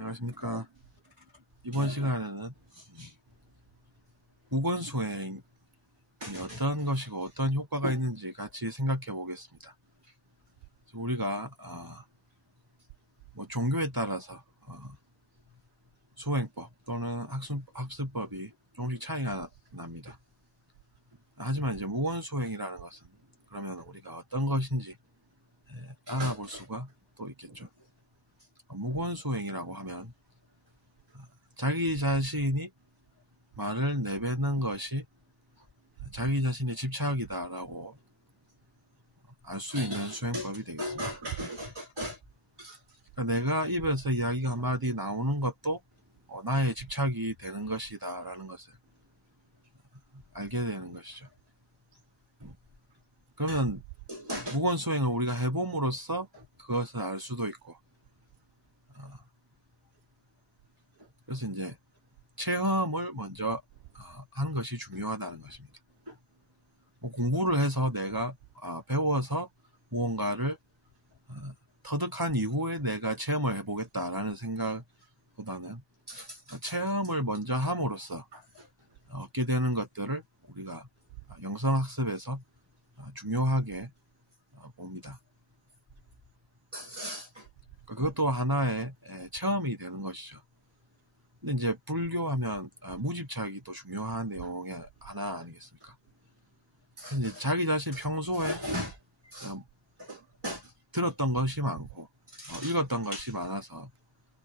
안녕하십니까. 이번 시간에는 무건수행이 어떤 것이고 어떤 효과가 있는지 같이 생각해 보겠습니다. 우리가 종교에 따라서 수행법 또는 학습법이 조금씩 차이가 납니다. 하지만 이제 무건수행이라는 것은 그러면 우리가 어떤 것인지 알아볼 수가 또 있겠죠. 무건수행이라고 하면 자기 자신이 말을 내뱉는 것이 자기 자신의 집착이다라고 알 수 있는 수행법이 되겠습니다. 그러니까 내가 입에서 이야기가 한마디 나오는 것도 나의 집착이 되는 것이다 라는 것을 알게 되는 것이죠. 그러면 무건수행을 우리가 해봄으로써 그것을 알 수도 있고, 그래서 이제 체험을 먼저 하는 것이 중요하다는 것입니다. 공부를 해서 내가 배워서 무언가를 터득한 이후에 내가 체험을 해보겠다라는 생각보다는 체험을 먼저 함으로써 얻게 되는 것들을 우리가 영성학습에서 중요하게 봅니다. 그것도 하나의 체험이 되는 것이죠. 근데 이제 불교하면 무집착이 또 중요한 내용의 하나 아니겠습니까? 이제 자기 자신 평소에 들었던 것이 많고 읽었던 것이 많아서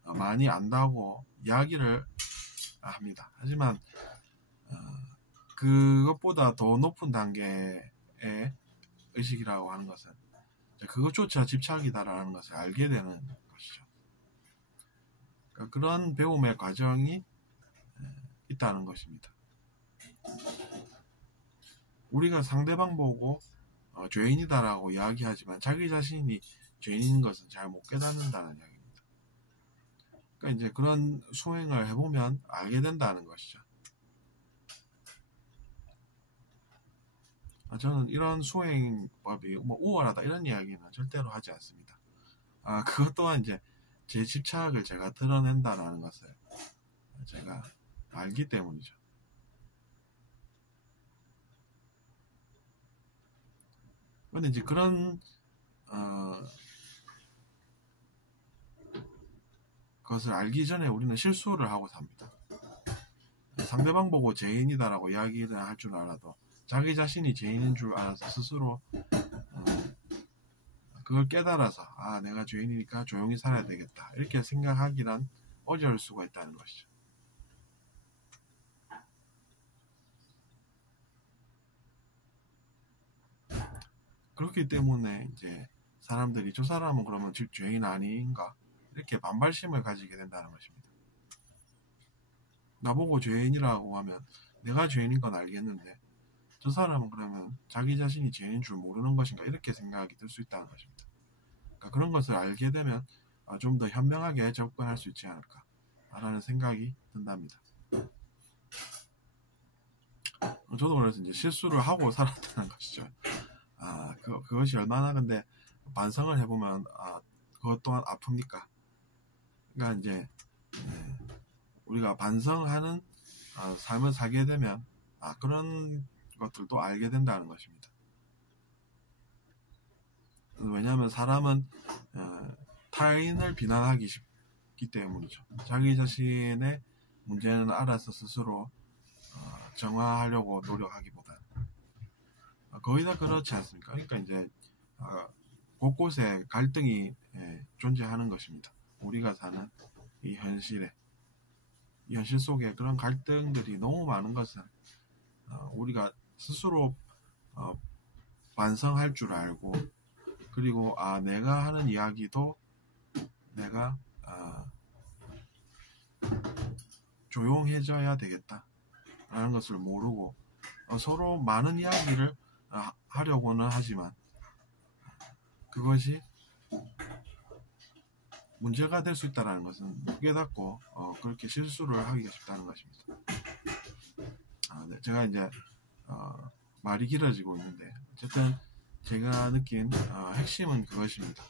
많이 안다고 이야기를 합니다. 하지만 그것보다 더 높은 단계의 의식이라고 하는 것은 그것조차 집착이다라는 것을 알게 되는 것이죠. 그러니까 그런 배움의 과정이 있다는 것입니다. 우리가 상대방 보고 죄인이다라고 이야기하지만 자기 자신이 죄인인 것은 잘 못 깨닫는다는 이야기입니다. 그러니까 이제 그런 수행을 해보면 알게 된다는 것이죠. 저는 이런 수행법이 우월하다 이런 이야기는 절대로 하지 않습니다. 그것 또한 이제 제 집착을 제가 드러낸다라는 것을 제가 알기 때문이죠. 그런데 이제 그런 것을 알기 전에 우리는 실수를 하고 삽니다. 상대방 보고 죄인이다라고 이야기를 할 줄 알아도 자기 자신이 죄인인 줄 알아서 스스로 그걸 깨달아서 내가 죄인이니까 조용히 살아야 되겠다 이렇게 생각하기란 어려울 수가 있다는 것이죠. 그렇기 때문에 이제 사람들이 저 사람은 그러면 죄인 아닌가 이렇게 반발심을 가지게 된다는 것입니다. 나보고 죄인이라고 하면 내가 죄인인 건 알겠는데 저 사람은 그러면 자기 자신이 죄인인 줄 모르는 것인가 이렇게 생각이 들 수 있다는 것입니다. 그러니까 그런 것을 알게 되면 좀 더 현명하게 접근할 수 있지 않을까 라는 생각이 든답니다. 저도 그래서 이제 실수를 하고 살았다는 것이죠. 그것이 얼마나 근데 반성을 해보면 그것 또한 아픕니까? 그러니까 이제 우리가 반성하는 삶을 살게 되면 그런 것들도 알게 된다는 것입니다. 왜냐하면 사람은 타인을 비난하기 쉽기 때문이죠. 자기 자신의 문제는 알아서 스스로 정화하려고 노력하기보다는 거의 다 그렇지 않습니까? 그러니까 이제 곳곳에 갈등이 존재하는 것입니다. 우리가 사는 이 현실 속에 그런 갈등들이 너무 많은 것은 우리가 스스로 반성할 줄 알고 그리고 내가 하는 이야기도 내가 조용해져야 되겠다 라는 것을 모르고 서로 많은 이야기를 하려고는 하지만 그것이 문제가 될 수 있다는 것은 깨닫고 그렇게 실수를 하기가 쉽다는 것입니다. 네, 제가 이제 말이 길어지고 있는데 어쨌든 제가 느낀 핵심은 그것입니다.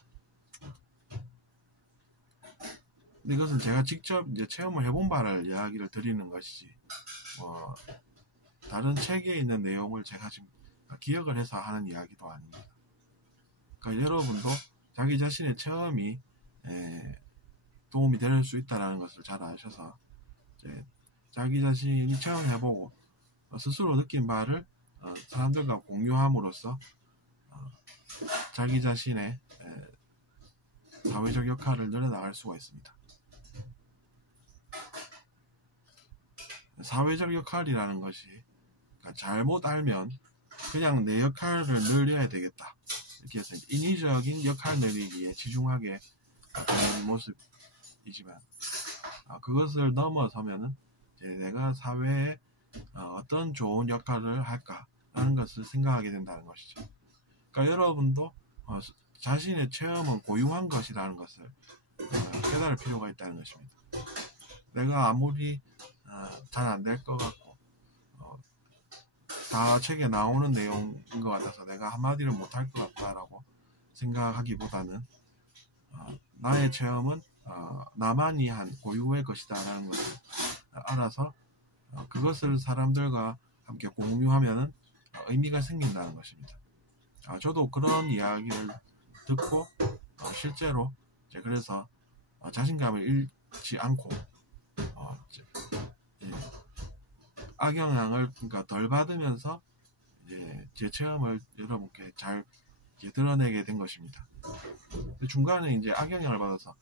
근데 이것은 제가 직접 이제 체험을 해본 바를 이야기를 드리는 것이지, 다른 책에 있는 내용을 제가 지금 기억을 해서 하는 이야기도 아닙니다. 그러니까 여러분도 자기 자신의 체험이 도움이 될 수 있다는 것을 잘 아셔서 이제 자기 자신이 체험해보고 스스로 느낀 바를 사람들과 공유함으로써 자기 자신의 사회적 역할을 늘려나갈 수가 있습니다. 사회적 역할이라는 것이, 그러니까 잘못 알면 그냥 내 역할을 늘려야 되겠다, 이렇게 해서 인위적인 역할 늘리기에 치중하게 되는 모습이지만, 그것을 넘어서면은 이제 내가 사회에 어떤 좋은 역할을 할까라는 것을 생각하게 된다는 것이죠. 그러니까 여러분도 자신의 체험은 고유한 것이라는 것을 깨달을 필요가 있다는 것입니다. 내가 아무리 잘 안 될 것 같고 다 책에 나오는 내용인 것 같아서 내가 한마디를 못할 것 같다라고 생각하기보다는 나의 체험은 나만이 한 고유의 것이다라는 것을 알아서 그것을 사람들과 함께 공유하면은 의미가 생긴다는 것입니다. 저도 그런 이야기를 듣고 실제로 이제 그래서 자신감을 잃지 않고 악영향을 그러니까 덜 받으면서 이제 제 체험을 여러분께 잘 드러내게 된 것입니다. 중간에 이제 악영향을 받아서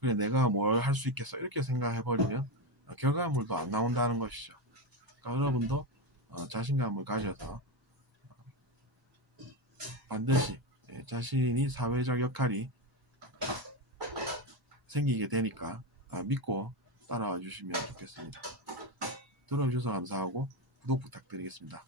그래 내가 뭘 할 수 있겠어 이렇게 생각해버리면 결과물도 안 나온다는 것이죠. 그러니까 여러분도 자신감을 가져서 반드시 자신이 사회적 역할이 생기게 되니까 믿고 따라와 주시면 좋겠습니다. 들어주셔서 감사하고 구독 부탁드리겠습니다.